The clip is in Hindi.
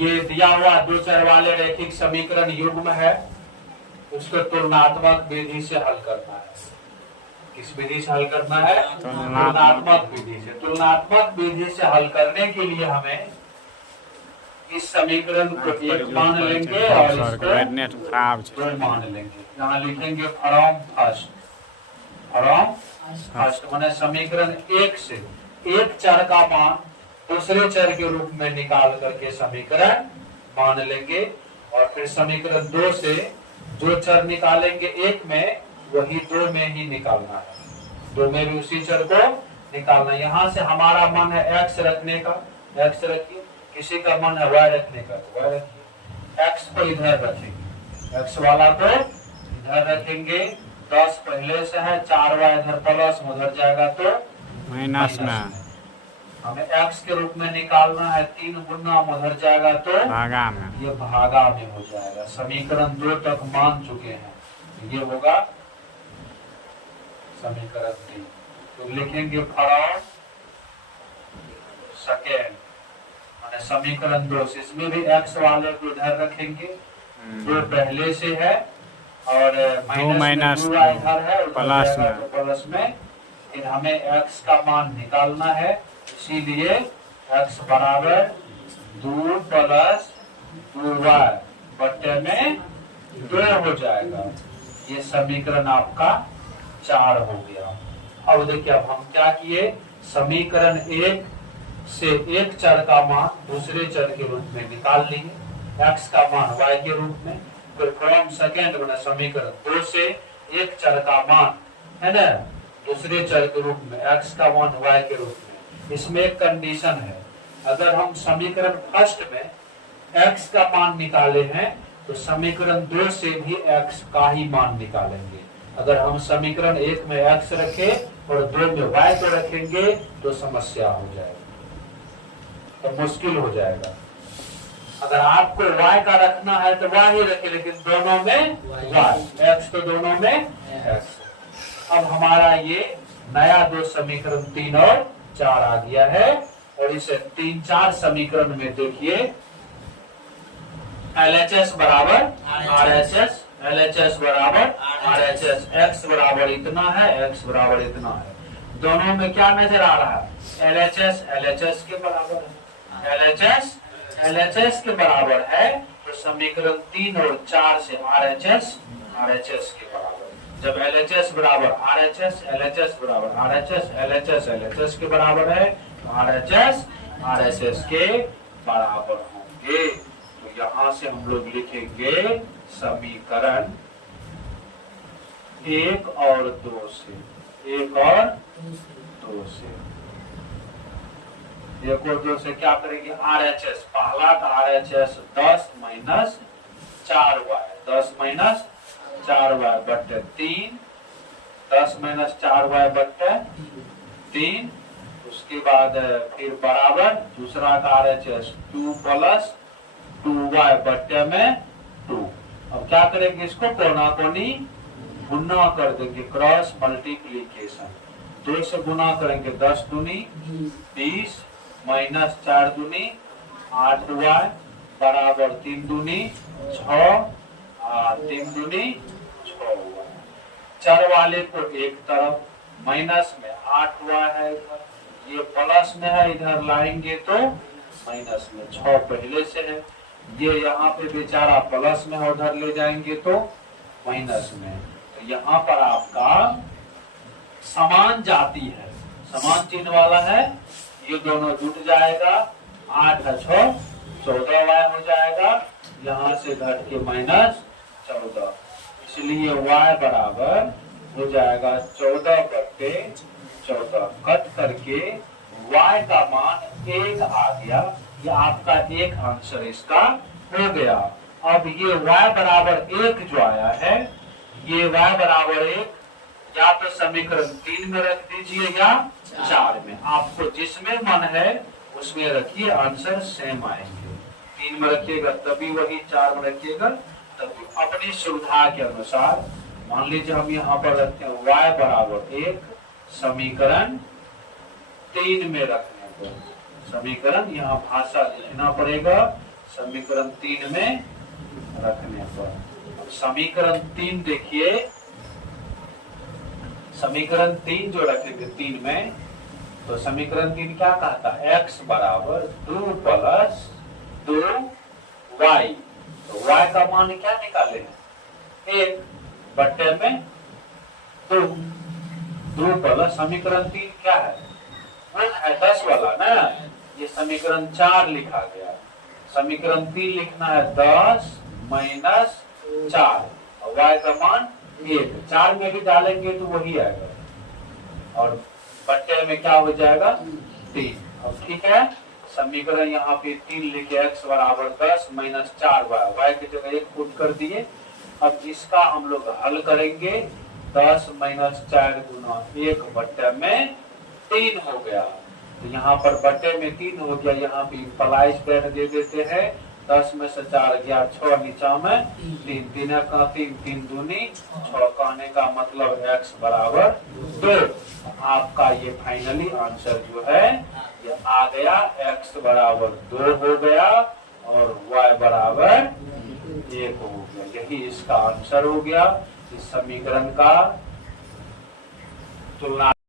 ये दिया हुआ दो चर वाले रैखिक समीकरण युग्म है, उसको तुलनात्मक विधि से हल करना है। किस विधि से हल करना है? तुलनात्मक विधि से। तुलनात्मक विधि से हल करने के लिए हमें इस समीकरण को एक मान लेंगे और इसको दो मान लेंगे। यहाँ लिखेंगे फ्रॉम फर्स्ट, फ्रॉम फर्स्ट माने समीकरण एक से एक चर का मान दूसरे चर के रूप में निकाल करके समीकरण मान लेंगे, और फिर समीकरण दो से जो चर निकालेंगे एक में वही दो में ही निकालना है, दो में भी उसी चर को निकालना है। यहाँ से हमारा मन है x रखने का, x रखिए, किसी का मन है y रखने का, y रखिए। x को इधर रखेंगे, x वाला को इधर रखेंगे, 10 पहले से है, 4y इधर प्लस उधर जाएगा तो माइनस में। हमें x के रूप में निकालना है, 3 गुना उधर जाएगा तो भागा में, ये भागा में हो जाएगा। समीकरण 2 तक मान चुके हैं, ये होगा समीकरण 3। तो लिखेंगे फ्रॉम सेकेंड माने समीकरण 2 से, इसमें भी x वाले को इधर रखेंगे, जो पहले से है और माइनस इधर है प्लस में, तो प्लस में। फिर हमें x का मान निकालना है, इसीलिए x बराबर 2 प्लस 2y बट्टे में 2 हो जाएगा। ये समीकरण आपका 4 हो गया। अब देखिए, अब हम क्या किए, समीकरण 1 से एक चर का मान दूसरे चर के रूप में निकाल लिए, x का मान y के रूप में। फिर फ्रॉम सेकेंड बना समीकरण 2 से एक चर का मान है ना दूसरे चर के रूप में, x का मान y के रूप में। इसमें एक कंडीशन है, अगर हम समीकरण फर्स्ट में x का मान निकाले हैं तो समीकरण 2 से भी x का ही मान निकालेंगे। अगर हम समीकरण 1 में x रखे और 2 में y को रखेंगे तो समस्या हो जाएगी, तो मुश्किल हो जाएगा। अगर आपको y का रखना है तो y ही रखे, लेकिन दोनों में y, x तो दोनों में x। अब हमारा ये नया दो समीकरण 3 और 4 आ गया है, और इसे 3-4 समीकरण में देखिए LHS बराबर RHS, LHS बराबर RHS, x बराबर इतना है, x बराबर इतना है। दोनों में क्या नजर आ रहा है? LHS LHS के बराबर है, LHS LHS के बराबर है, तो समीकरण 3 और 4 से RHS RHS के बराबर। जब LHS बराबर RHS, LHS बराबर RHS, LHS LHS के बराबर है, RHS RHS के बराबर होंगे। तो यहाँ से हम लोग लिखेंगे समीकरण 1 और 2 से, 1 और 2 से, 1 और 2 से क्या करेंगे? RHS, पहला का RHS 10 minus 4y, 10 minus 4y बट्टे 3, 10 माइनस 4y बट्टे 3। उसके बाद फिर बराबर दूसरा का RHS 2 प्लस 2y बट्टे में 2। अब क्या करेंगे? इसको कोना कोनी गुना कर देंगे, क्रॉस मल्टीप्लीकेशन। 2 से गुना करेंगे 10 दूनी 20 माइनस 4 दूनी 8y बराबर 3 दूनी 6, 3 दूनी 6y। चर वाले को एक तरफ, माइनस में 8y है इधर, ये प्लस में है, इधर लाएंगे तो माइनस में, 6 पहले से है, ये यहाँ पे बेचारा प्लस में, उधर ले जाएंगे तो माइनस में। तो यहाँ पर आपका समान जाति है, समान चिन्ह वाला है, ये दोनों जुट जाएगा, 8 है 6, 14y हो जाएगा, यहाँ से घट के माइनस 14, इसलिए y बराबर हो जाएगा 14 बट्टे 14। कट करके y का मान 1 आ गया, ये आपका एक आंसर इसका हो गया। अब ये y बराबर 1 जो आया है, ये y बराबर 1 या तो समीकरण 3 में रख दीजिए या 4 में, आपको जिसमें मन है उसमें रखिए, आंसर सेम आएंगे। 3 में रखिएगा तभी वही, 4 में रखिएगा तभी, अपनी सुविधा के अनुसार। मान लीजिए हम यहाँ पर रखते हैं y बराबर 1, समीकरण 3 में रखने को, समीकरण यहाँ भाषा लिखना पड़ेगा, समीकरण 3 में रखने पर। अब समीकरण 3 देखिए, समीकरण 3 जो रखेंगे 3 में, तो समीकरण 3 क्या कहता है, x बराबर 2 प्लस 2y। तो y का मान क्या निकाले हैं, 1 बट्टे में 2 प्लस समीकरण 3 क्या है, 10 वाला ना, ये समीकरण 4 लिखा गया। समीकरण 3 लिखना है 10 माइनस 4, y का मान 1, 4 में भी डालेंगे तो वही आएगा, और बट्टे में क्या हो जाएगा 3। अब ठीक है, समीकरण यहाँ पे 3 लिखे, x बराबर 10 माइनस 4y, y की जगह 1 पुट कर दिए। अब इसका हम लोग हल करेंगे, 10 माइनस 4 गुना 1 बट्टे में 3 हो गया। तो यहाँ पर बट्टे में 3 हो गया, यहाँ पे इम्प्लाइज पैर दे देते हैं, 10 में से 4 गया 6, नीचा में 3, 3 का 3, 3 दूनी 6, कहने का मतलब x बराबर 2। आपका ये फाइनली आंसर जो है ये आ गया, x बराबर 2 हो गया और y बराबर 1 हो गया। यही इसका आंसर हो गया इस समीकरण का तुलना